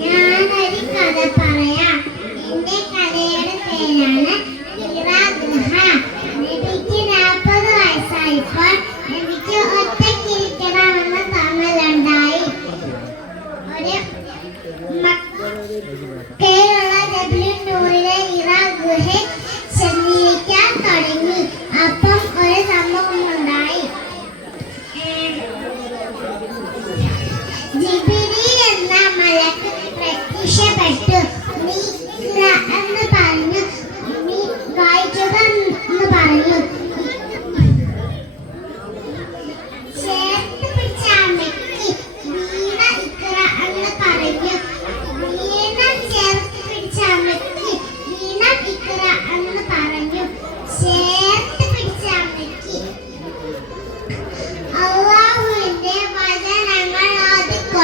ഞാനൊരു കഥ പറയാം. എന്റെ കഥയുടെ പേരാണ് നബിക്ക് നാൽപ്പത് വയസ്സായപ്പോൾ നബിക്ക് ഒറ്റക്കിരിക്കണമെന്ന് തമ്മിലുണ്ടായി. ഒരു മക്കയിലുള്ള You.